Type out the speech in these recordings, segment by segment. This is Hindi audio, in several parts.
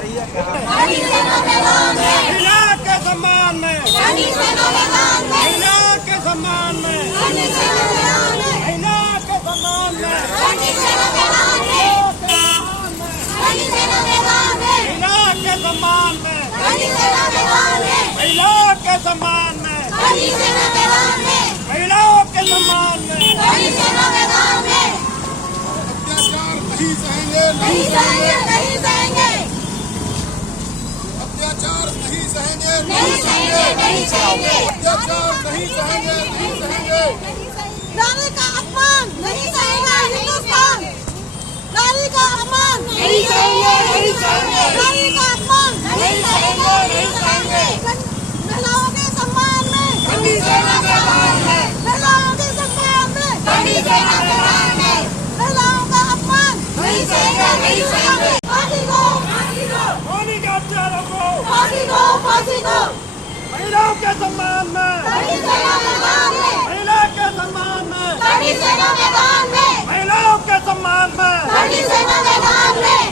महिला के सम्मान में, महिला के सम्मान में, महिला के सम्मान में, महिला के सम्मान में, महिला के सम्मान में, महिलाओं के सम्मान में अत्याचार नहीं सहेंगे, नहीं सहेंगे, नहीं सहेंगे, अत्याचार नहीं सहेंगे, नहीं सहेंगे। नारी का अपमान नहीं सहेगा हिंदुस्तान, नारी का अपमान नहीं सहेंगे, नहीं सहेंगे, नारी का अपमान नहीं सहेंगे, नहीं सहेंगे। महिलाओं के सम्मान में, महिलाओं के सम्मान में, महिलाओं का अपमान नहीं सहेंगे, नहीं सहेंगे। फांसी दो, फांसी दो, मोदी के हत्यारों को फांसी दो, फांसी दो। महिलाओं के सम्मान में, सेना मैदान में, महिला के सम्मान में, सेना मैदान में, महिलाओं के सम्मान में, सेना मैदान में।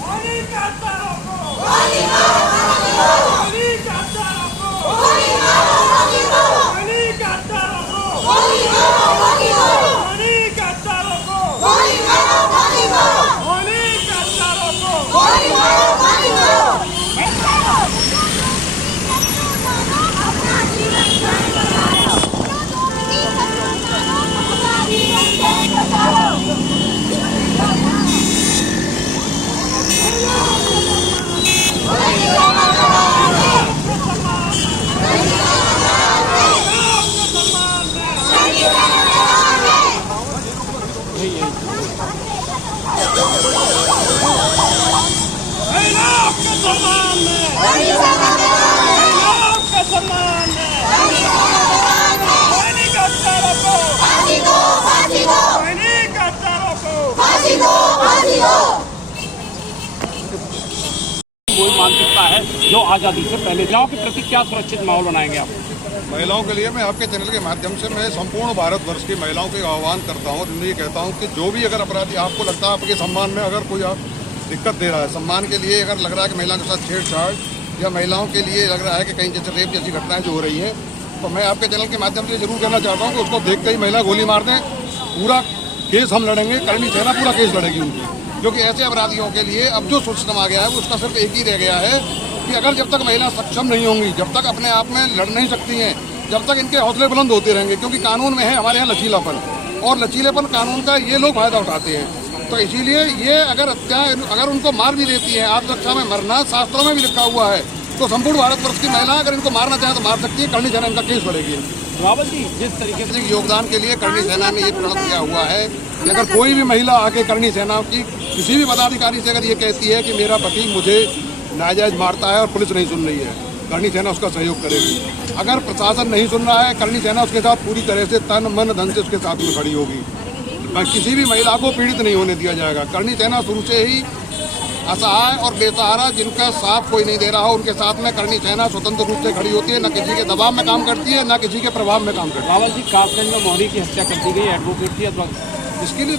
मोदी के हत्यारों को, गोली मारो, गोली मारो, मोदी के हत्यारों को, गोली मारो, गोली मारो, मोदी के हत्यारों को, गोली मारो, गोली मारो, मोदी के हत्यारों को, गोली मारो, गोली मारो, मोदी के हत्यारों को, गोली मारो, गोली मारो। महिलाओं के सम्मान में, महिलाओं के सम्मान में, मोदी के हत्यारों को, फांसी दो, फांसी दो, मोदी के हत्यारों को। फांसी दो, फांसी दो। कोई मानसिकता है जो आजादी से पहले महिलाओं के प्रति क्या सुरक्षित माहौल बनाएंगे आप? महिलाओं के लिए मैं आपके चैनल के माध्यम से मैं संपूर्ण भारतवर्ष की महिलाओं के आह्वान करता हूँ और उन्हें कहता हूँ कि जो भी अगर अपराधी आपको लगता है आपके सम्मान में अगर कोई आप दिक्कत दे रहा है, सम्मान के लिए अगर लग रहा है कि महिलाओं के साथ छेड़छाड़ या महिलाओं के लिए लग रहा है कि कहीं जैसे रेप जैसी घटनाएं जो हो रही हैं, तो मैं आपके चैनल के माध्यम से जरूर कहना चाहता हूँ कि उसको देख के ही महिला गोली मार दें। पूरा केस हम लड़ेंगे, करनी सेना पूरा केस लड़ेगी उनकी, क्योंकि ऐसे अपराधियों के लिए अब जो सिस्टम आ गया है उसका सिर्फ एक ही रह गया है कि अगर जब तक महिला सक्षम नहीं होंगी, जब तक अपने आप में लड़ नहीं सकती हैं, जब तक इनके हौसले बुलंद होते रहेंगे, क्योंकि कानून में है हमारे यहाँ लचीलापन, और लचीलेपन कानून का ये लोग फायदा उठाते हैं। तो इसीलिए ये अगर उनको मार भी देती है, आत्मरक्षा में मरना शास्त्रों में भी लिखा हुआ है, तो संपूर्ण भारतवर्ष की महिला अगर इनको मारना चाहे तो मार सकती है। करनी सेना इनका केस लड़ेगी। रावत जी, जिस तरीके से योगदान के लिए करनी सेना ने ये प्रण किया हुआ है कि अगर कोई भी महिला आके करनी सेना की किसी भी पदाधिकारी से अगर ये कहती है कि मेरा पति मुझे नाजायज मारता है और पुलिस नहीं सुन रही है, करनी सेना उसका सहयोग करेगी। अगर प्रशासन नहीं सुन रहा है, करनी सेना उसके साथ पूरी तरह से तन मन धन से उसके साथ में खड़ी होगी। किसी भी महिला को पीड़ित नहीं होने दिया जाएगा। करनी सेना शुरू से ही असहाय और बेसहारा जिनका साथ कोई नहीं दे रहा हो उनके साथ में करनी सेना स्वतंत्र रूप से खड़ी होती है, न किसी के दबाव में काम करती है, न किसी के प्रभाव में काम करती है। रावत जी, कासगंज में मोहरी की हत्या कर दी गई एडवोकेट की, अथवा इसके लिए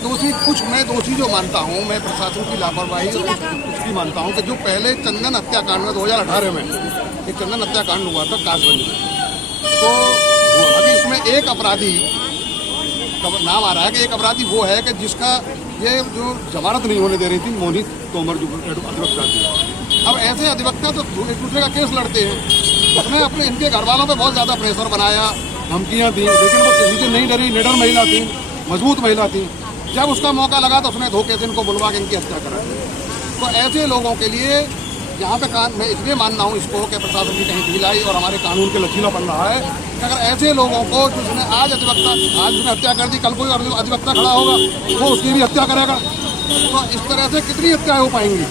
मैं दोषी जो मानता हूँ, मैं प्रशासन की लापरवाही कुछ भी मानता हूँ कि जो पहले चंदन हत्याकांड में 2018 में एक चंदन हत्याकांड हुआ था कासगंज में, तो अभी इसमें एक अपराधी का नाम आ रहा है कि एक अपराधी वो है कि जिसका ये जो जमानत नहीं होने दे रही थी मोनी तोमर जो अधिवक्ता थी। अब ऐसे अधिवक्ता तो एक दूसरे का केस लड़ते हैं। उसने अपने इनके घर वालों पर बहुत ज़्यादा प्रेशर बनाया, धमकियाँ दी, लेकिन वो किसी से नहीं डरी, निडर महिला थी, मजबूत महिला थी। जब उसका मौका लगा तो उसने धोखे से इनको बुलवा के इनकी हत्या करा दी। तो ऐसे लोगों के लिए यहाँ पे मैं इसलिए मानना हूँ इसको कि प्रशासन की कहीं ढिलाई और हमारे कानून के लचीला बन रहा है कि अगर ऐसे लोगों को जिसने आज उसने हत्या कर दी, कल कोई अधिवक्ता खड़ा होगा वो उसकी भी हत्या करेगा। तो इस तरह से कितनी हत्याएं हो पाएंगी।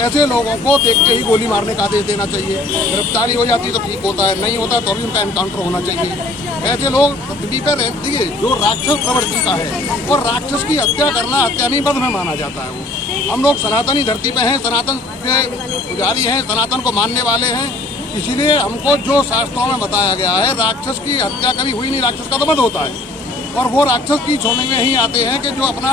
ऐसे लोगों को देख के ही गोली मारने का आदेश देना चाहिए। गिरफ्तारी हो जाती है तो ठीक होता है, नहीं होता तो भी उनका एनकाउंटर होना चाहिए। ऐसे लोग पृथ्वी पर रहती है जो राक्षस प्रवृत्ति का है, और राक्षस की हत्या करना हत्या नहीं बद में माना जाता है। वो हम लोग सनातनी धरती पे हैं, सनातन के पुजारी हैं, सनातन को मानने वाले हैं, इसीलिए हमको जो शास्त्रों में बताया गया है, राक्षस की हत्या कभी हुई नहीं, राक्षस का तो वध होता है, और वो राक्षस की छोड़ने में ही आते हैं कि जो अपना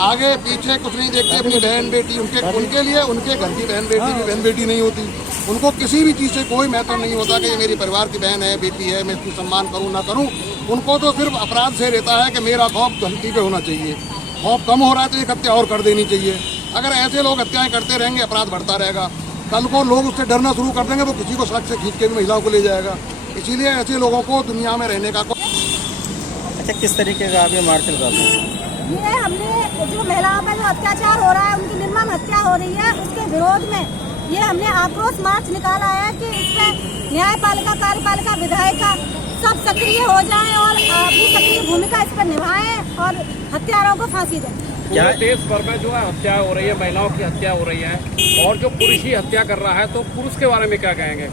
आगे पीछे कुछ नहीं देखते, अपनी बहन बेटी, उनके लिए उनके घर की बहन बेटी भी बहन बेटी नहीं होती, उनको किसी भी चीज़ से कोई महत्व नहीं होता कि ये मेरी परिवार की बहन है, बेटी है, मैं इसकी सम्मान करूँ ना करूँ। उनको तो सिर्फ अपराध से रहता है कि मेरा खौफ धमकी पे होना चाहिए, खौफ कम हो रहा है तो एक हत्या और कर देनी चाहिए। अगर ऐसे लोग हत्याएं करते रहेंगे, अपराध बढ़ता रहेगा, कल को लोग उससे डरना शुरू कर देंगे, वो किसी को सड़क से खींच के भी महिलाओं को ले जाएगा। इसीलिए ऐसे लोगों को दुनिया में रहने का अच्छा, किस तरीके का आप ये मार्च निकालते हैं? ये हमने जो महिलाओं पर जो अत्याचार हो रहा है, उनकी निर्मम हत्या हो रही है, उसके विरोध में ये हमने आक्रोश मार्च निकाला है कि इसमें न्यायपालिका, कार्यपालिका, विधायिका सब सक्रिय हो जाएं और अपनी सक्रिय भूमिका इस पर निभाएं और हत्यारों को फांसी दें। पूरे देश भर में जो है हत्या हो रही है, महिलाओं की हत्या हो रही है, और जो पुरुष ही हत्या कर रहा है, तो पुरुष के बारे में क्या कहेंगे?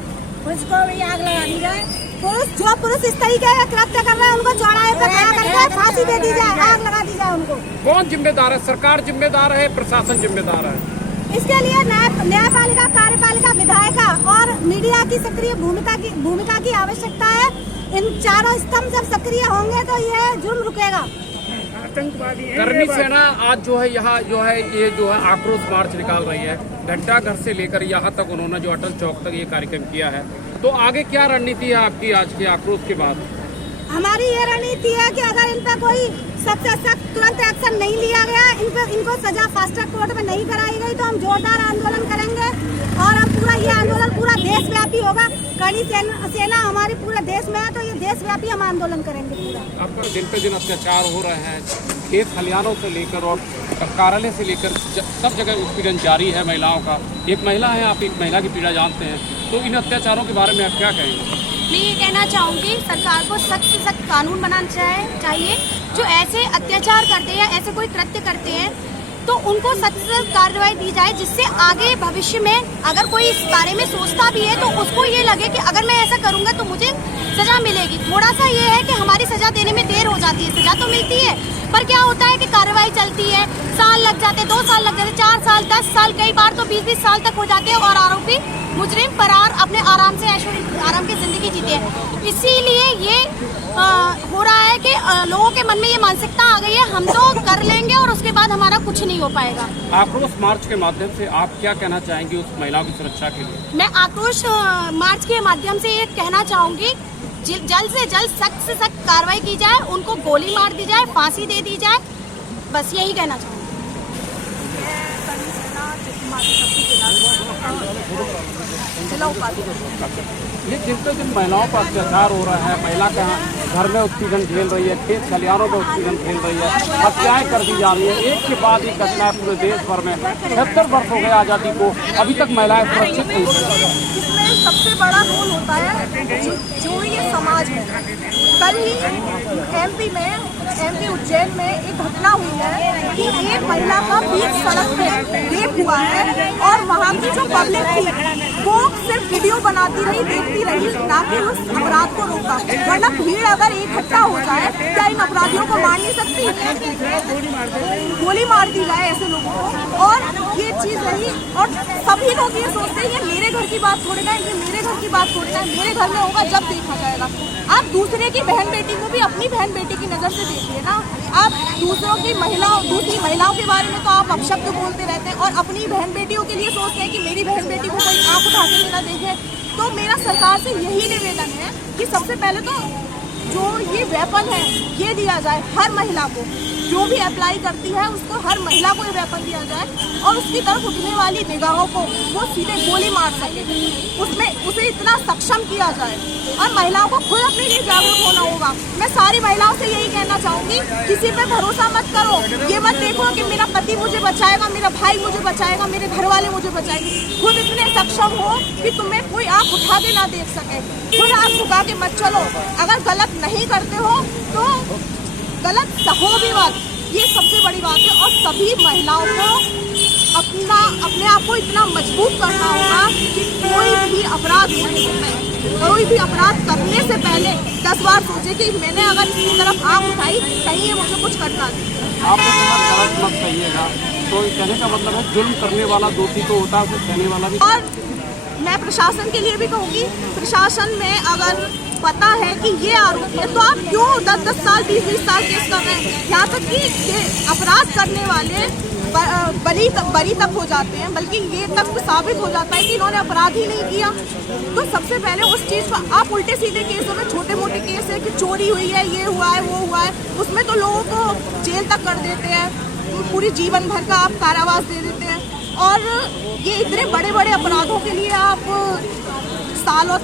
पुरुष को भी आग लगा दी जाए। जो पुरुष इस तरीके का कृत्य कर रहा है, उनको चौड़ाई पर खड़ा करके फांसी दे दी जाए, आग लगा दी जाए उनको। कौन जिम्मेदार है? सरकार जिम्मेदार है, प्रशासन जिम्मेदार है? इसके लिए न्यायपालिका, कार्यपालिका, विधायिका और मीडिया की सक्रिय भूमिका की आवश्यकता है। इन चारों स्तंभ जब सक्रिय होंगे तो ये जुर्म रुकेगा। कर्मी सेना आज जो है यहाँ जो है ये जो है आक्रोश मार्च निकाल रही है, घंटा घर से लेकर यहाँ तक उन्होंने जो अटल चौक तक ये कार्यक्रम किया है, तो आगे क्या रणनीति है आपकी आज के आक्रोश के बाद? हमारी ये रणनीति है कि अगर इन पर कोई सख्त से सख्त तुरंत एक्शन नहीं लिया गया, इनको सजा फास्ट ट्रैक कोर्ट में नहीं कराई गई, तो हम जोरदार आंदोलन करेंगे और हम पूरा ये आंदोलन पूरा देशव्यापी होगा। कड़ी सेना हमारी पूरे देश में है, तो ये देशव्यापी हम आंदोलन करेंगे पूरा। आप पर दिन पे दिन अत्याचार हो रहे हैं, खेत खलिहानों से लेकर और कार्यालय से लेकर सब जगह उत्पीड़न जारी है महिलाओं का। एक महिला है, आप एक महिला की पीड़ा जानते हैं, तो इन अत्याचारों के बारे में आप क्या कहेंगे? मैं ये कहना चाहूँगी सरकार को सख्त से सख्त कानून बनाना चाहिए। जो ऐसे अत्याचार करते हैं या ऐसे कोई कृत्य करते हैं तो उनको सख्त से सख्त कार्रवाई दी जाए, जिससे आगे भविष्य में अगर कोई इस बारे में सोचता भी है तो उसको ये लगे कि अगर मैं ऐसा करूँगा तो मुझे सजा मिलेगी। थोड़ा सा ये है कि हमारी सजा देने में देर हो जाती है, सजा तो मिलती है पर क्या होता है कि कार्रवाई चलती है, साल लग जाते, 2 साल लग जाते, 4 साल, 10 साल, कई बार तो 20-20 साल तक हो जाते हैं और आरोपी मुजरिम फरार अपने आराम से आराम की जिंदगी जीते हैं। इसीलिए ये हो रहा है कि लोगों के मन में ये मानसिकता आ गई है, हम तो कर लेंगे और उसके बाद हमारा कुछ नहीं हो पाएगा। आक्रोश मार्च के माध्यम से आप क्या कहना चाहेंगी उस महिलाओं की सुरक्षा के लिए? मैं आक्रोश मार्च के माध्यम से ये कहना चाहूँगी जल्द से जल्द सख्त से सख्त कार्रवाई की जाए, उनको गोली मार दी जाए, फांसी दे दी जाए, बस यही कहना चाहूँगी। ये दिन पे दिन महिलाओं पर अत्याचार हो रहा है, महिला का घर में उत्पीड़न झेल रही है, खेत खलिहानों में उत्पीड़न झेल रही है, हत्याएं कर दी जा रही है, एक के बाद एक घटना है पूरे देश भर में। 76 वर्ष हो गए आज़ादी को, अभी तक महिलाएं सुरक्षित नहीं हुई। इसमें सबसे बड़ा रोल होता है जो ये समाज है। कल ही एमपी उज्जैन में एक घटना हुई है कि एक महिला का बीच सड़क पे रेप हुआ है और वहाँ की जो पब्लिक थी वो सिर्फ वीडियो बनाती रही, देखती रही, ना कि उस अपराध को रोका। वरना भीड़ अगर इकट्ठा हो जाए, क्या इन अपराधियों को मार नहीं सकती? गोली मार दी जाए ऐसे लोगों को। और ये चीज रही, और सभी लोग ये सोचते हैं ये मेरे घर की बात थोड़ी ना, ये मेरे घर की बात थोड़ी ना, मेरे घर में होगा जब देखा जाएगा। आप दूसरे की बहन बेटी को भी अपनी बहन बेटी की नज़र से देखिए ना। आप दूसरी महिलाओं के बारे में तो आप अपशब्द बोलते रहते हैं और अपनी बहन बेटियों के लिए सोचते हैं कि मेरी बहन बेटी को कोई आंख उठा के ना देखे। तो मेरा सरकार से यही निवेदन है कि सबसे पहले तो जो ये वेपन है ये दिया जाए हर महिला को, जो भी अप्लाई करती है उसको, हर महिला को ये वेपन दिया जाए और उसकी तरफ उठने वाली निगाहों को वो सीधे गोली मार सके, उसमें उसे इतना सक्षम किया जाए। और महिलाओं को खुद अपने लिए जागरूक होना होगा। मैं सारी महिलाओं से यही कहना चाहूँगी, किसी पे भरोसा मत करो। ये मत देखो कि मेरा पति मुझे बचाएगा, मेरा भाई मुझे बचाएगा, मेरे घर वाले मुझे बचाएंगे। खुद इतने सक्षम हो कि तुम्हें कोई आँख उठा के ना देख सके। खुद आँख झुका के मत चलो। अगर गलत नहीं करते हो तो गलत हो भी मत, ये सबसे बड़ी बात है। और सभी महिलाओं को अपने आप को इतना मजबूत करना होगा कि कोई भी अपराध करने से पहले 10 बार सोचे कि मैंने अगर इसकी तरफ आँख उठाई कहीं ये मुझे कुछ करना नहीं। आपने कहा गलत मत कहिएगा, तो कहने का मतलब है जुल्म करने वाला दोषी तो होता है, उसे सहने वाला भी। और मैं प्रशासन के लिए भी कहूँगी, प्रशासन में अगर पता है कि ये आरोपी है तो आप क्यों 10-10 साल 20-20 साल केस कर रहे हैं। यहाँ तक कि ये अपराध करने वाले बरी तक हो जाते हैं, बल्कि ये तक साबित हो जाता है कि इन्होंने अपराध ही नहीं किया। तो सबसे पहले उस चीज़ को आप उल्टे सीधे केसों में, छोटे मोटे केस है कि चोरी हुई है, ये हुआ है, वो हुआ है, उसमें तो लोगों को जेल तक कर देते हैं, पूरी जीवन भर का आप कारावास दे देते हैं। और ये इतने बड़े बड़े अपराधों के लिए आप सालों